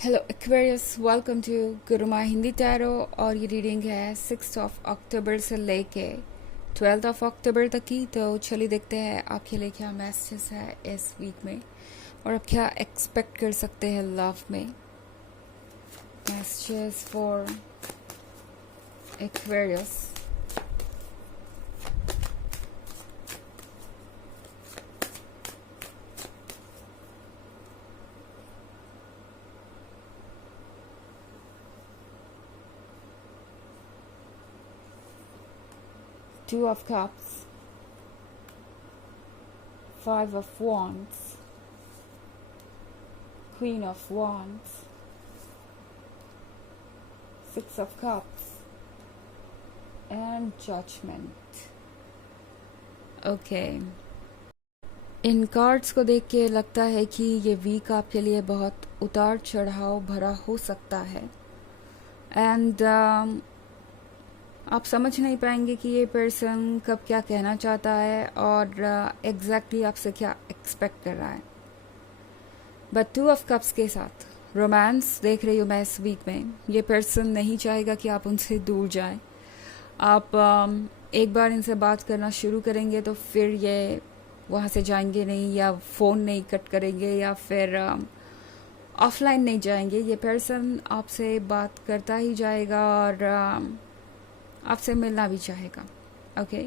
Hello Aquarius, welcome to Gurumaa Hindi tarot. और ये reading है 6 अक्टूबर से लेके 12 अक्टूबर तक की। तो चलिए देखते हैं आपके लिए क्या मैसेजेस है इस वीक में और आप क्या एक्सपेक्ट कर सकते हैं लव में। Messages for Aquarius. Two of Cups, Five of Wands, Queen of Wands, Six of Cups, and Judgment. Okay. In cards को देख के लगता है कि ये वीक आपके लिए बहुत उतार चढ़ाव भरा हो सकता है एंड आप समझ नहीं पाएंगे कि ये पर्सन कब क्या कहना चाहता है और एग्जैक्टली आपसे क्या एक्सपेक्ट कर रहा है। बट टू ऑफ कप्स के साथ रोमांस देख रही हूँ मैं इस वीक में। ये पर्सन नहीं चाहेगा कि आप उनसे दूर जाएं। आप एक बार इनसे बात करना शुरू करेंगे तो फिर ये वहाँ से जाएंगे नहीं, या फ़ोन नहीं कट करेंगे, या फिर ऑफलाइन नहीं जाएंगे। ये पर्सन आपसे बात करता ही जाएगा और आपसे मिलना भी चाहेगा। ओके,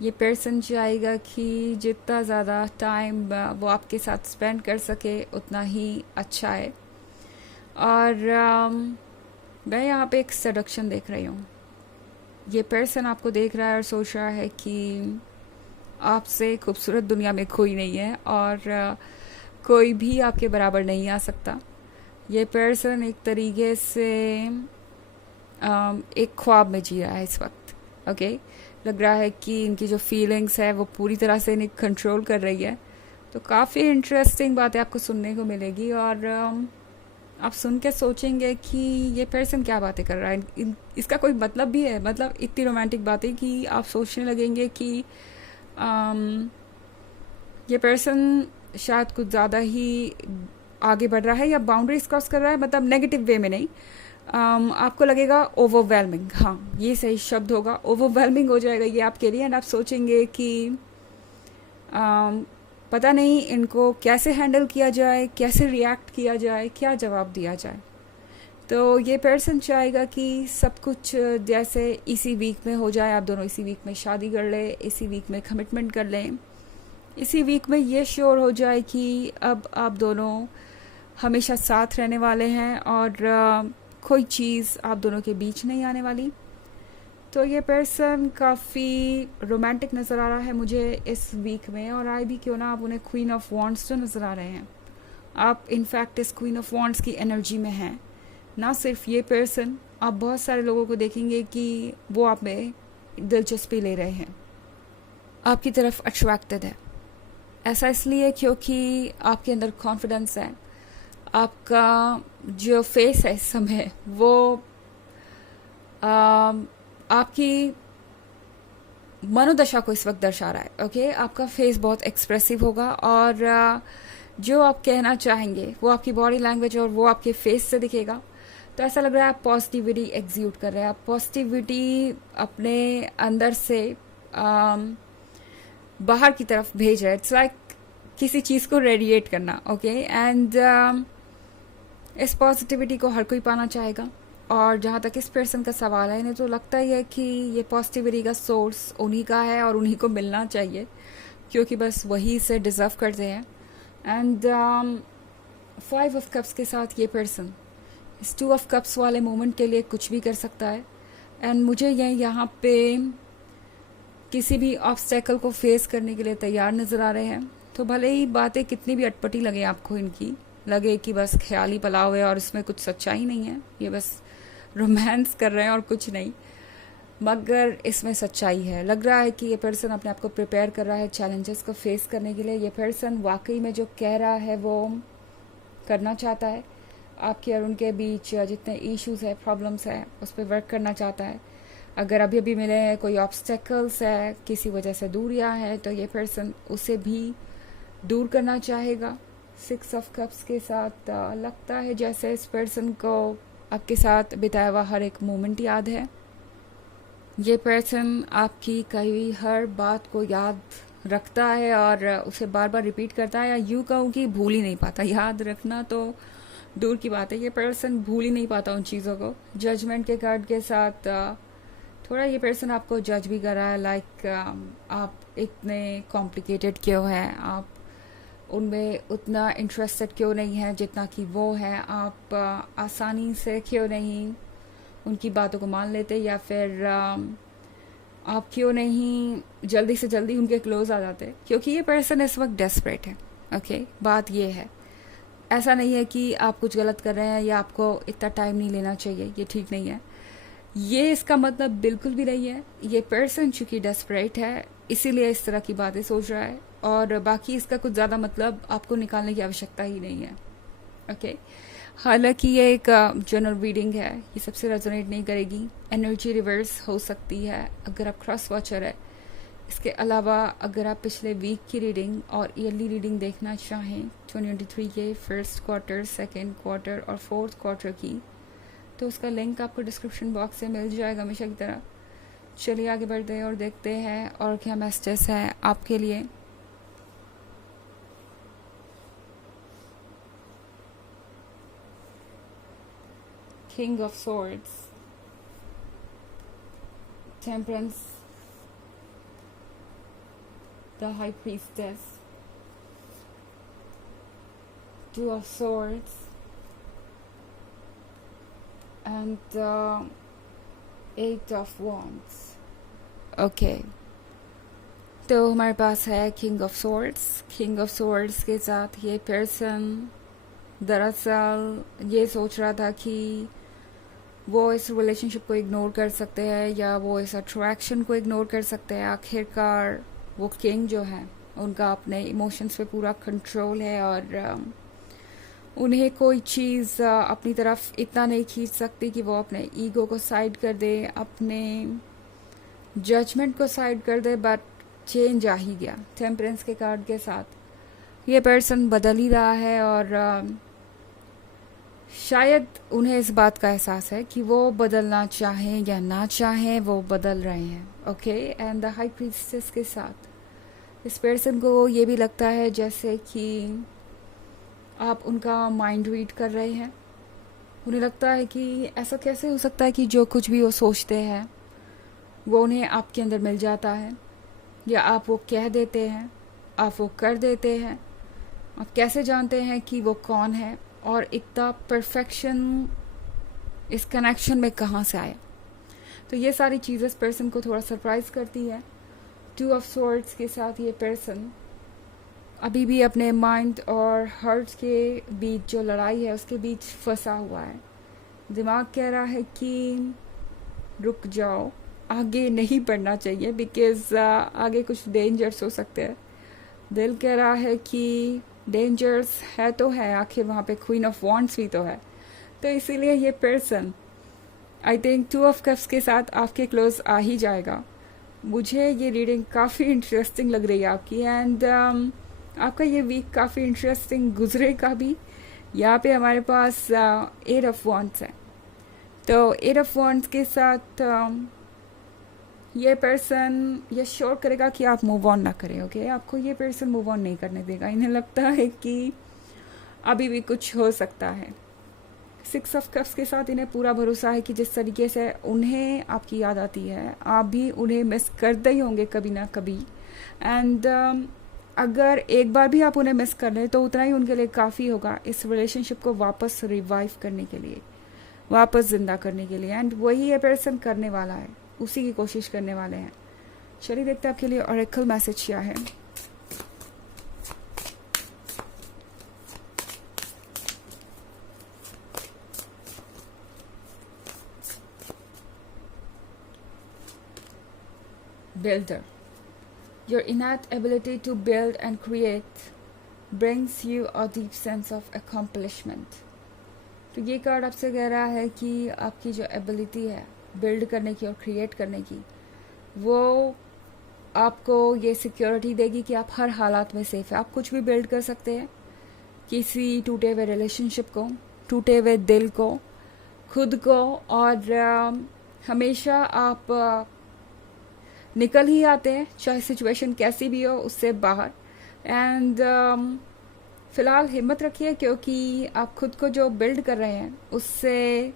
ये पर्सन चाहेगा कि जितना ज़्यादा टाइम वो आपके साथ स्पेंड कर सके उतना ही अच्छा है। और मैं यहाँ पे एक सडक्शन देख रही हूँ। ये पर्सन आपको देख रहा है और सोच रहा है कि आपसे खूबसूरत दुनिया में कोई नहीं है और कोई भी आपके बराबर नहीं आ सकता। ये पर्सन एक तरीके से एक ख्वाब में जी रहा है इस वक्त। ओके, लग रहा है कि इनकी जो फीलिंग्स है वो पूरी तरह से इन्हें कंट्रोल कर रही है। तो काफ़ी इंटरेस्टिंग बातें आपको सुनने को मिलेगी और आप सुन के सोचेंगे कि ये पर्सन क्या बातें कर रहा है, इसका कोई मतलब भी है। मतलब इतनी रोमांटिक बातें कि आप सोचने लगेंगे कि ये पर्सन शायद कुछ ज़्यादा ही आगे बढ़ रहा है या बाउंड्रीज क्रॉस कर रहा है। मतलब नेगेटिव वे में नहीं, आपको लगेगा ओवरवेलमिंग। हाँ, ये सही शब्द होगा, ओवरवेलमिंग हो जाएगा ये आपके लिए। एंड आप सोचेंगे कि पता नहीं इनको कैसे हैंडल किया जाए, कैसे रिएक्ट किया जाए, क्या जवाब दिया जाए। तो ये पर्सन चाहेगा कि सब कुछ जैसे इसी वीक में हो जाए। आप दोनों इसी वीक में शादी कर लें, इसी वीक में कमिटमेंट कर लें, इसी वीक में ये श्योर हो जाए कि अब आप दोनों हमेशा साथ रहने वाले हैं और कोई चीज़ आप दोनों के बीच नहीं आने वाली। तो ये पर्सन काफ़ी रोमांटिक नज़र आ रहा है मुझे इस वीक में। और आए भी क्यों ना, आप उन्हें क्वीन ऑफ वॉन्ड्स जो नज़र आ रहे हैं, आप इनफैक्ट इस क्वीन ऑफ वॉन्ड्स की एनर्जी में हैं। ना सिर्फ ये पर्सन, आप बहुत सारे लोगों को देखेंगे कि वो आप में दिलचस्पी ले रहे हैं, आपकी तरफ अट्रैक्टेड है। ऐसा इसलिए क्योंकि आपके अंदर कॉन्फिडेंस है। आपका जो फेस है इस समय वो आपकी मनोदशा को इस वक्त दर्शा रहा है। ओके, आपका फेस बहुत एक्सप्रेसिव होगा और जो आप कहना चाहेंगे वो आपकी बॉडी लैंग्वेज और वो आपके फेस से दिखेगा। तो ऐसा लग रहा है आप पॉजिटिविटी एग्जीक्यूट कर रहे हैं, आप पॉजिटिविटी अपने अंदर से बाहर की तरफ भेज रहे हैं। इट्स लाइक किसी चीज़ को रेडिएट करना। ओके, एंड इस पॉजिटिविटी को हर कोई पाना चाहेगा। और जहाँ तक इस पर्सन का सवाल है, इन्हें तो लगता ही है कि ये पॉजिटिविटी का सोर्स उन्हीं का है और उन्हीं को मिलना चाहिए, क्योंकि बस वही इसे डिज़र्व करते हैं। एंड 5 ऑफ कप्स के साथ ये पर्सन इस 2 ऑफ कप्स वाले मोमेंट के लिए कुछ भी कर सकता है। एंड मुझे ये यहाँ पे किसी भी ऑब्स्टेकल को फेस करने के लिए तैयार नज़र आ रहे हैं। तो भले ही बातें कितनी भी अटपटी लगे आपको, इनकी लगे कि बस ख्याली पलाव है और इसमें कुछ सच्चाई नहीं है, ये बस रोमांस कर रहे हैं और कुछ नहीं, मगर इसमें सच्चाई है। लग रहा है कि ये पर्सन अपने आप को प्रिपेयर कर रहा है चैलेंजेस को फेस करने के लिए। ये पर्सन वाकई में जो कह रहा है वो करना चाहता है। आपके और उनके बीच जितने इश्यूज है, प्रॉब्लम्स है, उस पर वर्क करना चाहता है। अगर अभी अभी मिले हैं कोई ऑब्स्टेकल्स है, किसी वजह से दूरियां है, तो ये पर्सन उसे भी दूर करना चाहेगा। सिक्स ऑफ कप्स के साथ लगता है जैसे इस पर्सन को आपके साथ बिताया हुआ हर एक मोमेंट याद है। ये पर्सन आपकी कही हुई हर बात को याद रखता है और उसे बार बार रिपीट करता है, या यूँ कहूँ कि भूल ही नहीं पाता। याद रखना तो दूर की बात है, ये पर्सन भूल ही नहीं पाता उन चीज़ों को। जजमेंट के कार्ड के साथ थोड़ा ये पर्सन आपको जज भी कर रहा है, लाइक आप इतने कॉम्प्लिकेटेड क्यों हैं, आप उनमें उतना इंटरेस्टेड क्यों नहीं है जितना कि वो है, आप आसानी से क्यों नहीं उनकी बातों को मान लेते, या फिर आप क्यों नहीं जल्दी से जल्दी उनके क्लोज आ जाते, क्योंकि ये पर्सन इस वक्त डेस्परेट है। ओके, बात ये है, ऐसा नहीं है कि आप कुछ गलत कर रहे हैं या आपको इतना टाइम नहीं लेना चाहिए, ये ठीक नहीं है, ये इसका मतलब बिल्कुल भी नहीं है। ये पर्सन चूंकि डेस्परेट है इसीलिए इस तरह की बातें सोच रहा है, और बाकी इसका कुछ ज़्यादा मतलब आपको निकालने की आवश्यकता ही नहीं है। ओके, हालांकि ये एक जनरल रीडिंग है, ये सबसे रेजोनेट नहीं करेगी, एनर्जी रिवर्स हो सकती है अगर आप क्रॉस वॉचर है। इसके अलावा अगर आप पिछले वीक की रीडिंग और ईयरली रीडिंग देखना चाहें 2023 के फर्स्ट क्वार्टर, सेकेंड क्वार्टर और फोर्थ क्वार्टर की, तो उसका लिंक आपको डिस्क्रिप्शन बॉक्स से मिल जाएगा हमेशा की तरह। चलिए आगे बढ़ते हैं और देखते हैं और क्या मैसेजेस हैं आपके लिए। King of swords, temperance, the high priestess, two of swords and eight of wands. Okay, तो हमारे पास है king of swords. King of swords के साथ ये पर्सन दरअसल ये सोच रहा था कि वो इस रिलेशनशिप को इग्नोर कर सकते हैं या वो इस अट्रैक्शन को इग्नोर कर सकते हैं। आखिरकार वो किंग जो है उनका अपने इमोशंस पे पूरा कंट्रोल है और उन्हें कोई चीज़ अपनी तरफ इतना नहीं खींच सकती कि वो अपने ईगो को साइड कर दे, अपने जजमेंट को साइड कर दे, बट चेंज आ ही गया। टेम्परेंस के कार्ड के साथ ये पर्सन बदल ही रहा है और शायद उन्हें इस बात का एहसास है कि वो बदलना चाहें या ना चाहें वो बदल रहे हैं। Okay, and the high priestess के साथ इस पर्सन को ये भी लगता है जैसे कि आप उनका माइंड रीड कर रहे हैं। उन्हें लगता है कि ऐसा कैसे हो सकता है कि जो कुछ भी वो सोचते हैं वो उन्हें आपके अंदर मिल जाता है, या आप वो कह देते हैं, आप वो कर देते हैं। आप कैसे जानते हैं कि वो कौन है और इतना परफेक्शन इस कनेक्शन में कहाँ से आया। तो ये सारी चीज़ें इस पर्सन को थोड़ा सरप्राइज करती है। टू ऑफ सॉर्ड्स के साथ ये पर्सन अभी भी अपने माइंड और हार्ट के बीच जो लड़ाई है उसके बीच फंसा हुआ है। दिमाग कह रहा है कि रुक जाओ, आगे नहीं बढ़ना चाहिए बिकॉज आगे कुछ डेंजर्स हो सकते हैं। दिल कह रहा है कि डेंजर्स है तो है, आखिर वहाँ पे क्वीन ऑफ वॉन्ड्स भी तो है। तो इसीलिए ये person I think two of cups के साथ आपके क्लोज आ ही जाएगा। मुझे ये रीडिंग काफ़ी इंटरेस्टिंग लग रही है आपकी, एंड आपका ये वीक काफ़ी इंटरेस्टिंग गुजरेगा भी। यहाँ पे हमारे पास एट ऑफ वॉन्ड्स है, तो एट ऑफ वॉन्ड्स के साथ ये पर्सन ये श्योर करेगा कि आप मूव ऑन ना करें। ओके, आपको ये पर्सन मूव ऑन नहीं करने देगा। इन्हें लगता है कि अभी भी कुछ हो सकता है। सिक्स ऑफ कप्स के साथ इन्हें पूरा भरोसा है कि जिस तरीके से उन्हें आपकी याद आती है आप भी उन्हें मिस करते ही होंगे कभी ना कभी, एंड अगर एक बार भी आप उन्हें मिस कर लें तो उतना ही उनके लिए काफ़ी होगा इस रिलेशनशिप को वापस रिवाइव करने के लिए, वापस जिंदा करने के लिए। एंड वही ये पर्सन करने वाला है, उसी की कोशिश करने वाले हैं। चलिए देखते हैं आपके लिए ऑरेकल मैसेज क्या है। Builder. Your innate ability to build and create brings you a deep sense of accomplishment. तो ये कार्ड आपसे कह रहा है कि आपकी जो एबिलिटी है बिल्ड करने की और क्रिएट करने की, वो आपको ये सिक्योरिटी देगी कि आप हर हालात में सेफ है। आप कुछ भी बिल्ड कर सकते हैं किसी टूटे हुए रिलेशनशिप को, टूटे हुए दिल को, खुद को, और हमेशा आप निकल ही आते हैं, चाहे सिचुएशन कैसी भी हो उससे बाहर। एंड फ़िलहाल हिम्मत रखिए, क्योंकि आप खुद को जो बिल्ड कर रहे हैं उससे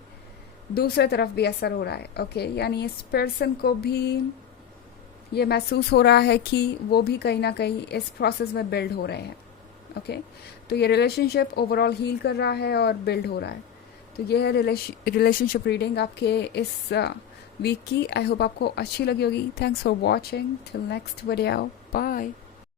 दूसरे तरफ भी असर हो रहा है। ओके, यानी इस पर्सन को भी ये महसूस हो रहा है कि वो भी कहीं ना कहीं इस प्रोसेस में बिल्ड हो रहे हैं। ओके, तो ये रिलेशनशिप ओवरऑल हील कर रहा है और बिल्ड हो रहा है। तो ये है रिलेशनशिप रीडिंग आपके इस वीक की। आई होप आपको अच्छी लगी होगी। Thanks for watching. Till next video, bye.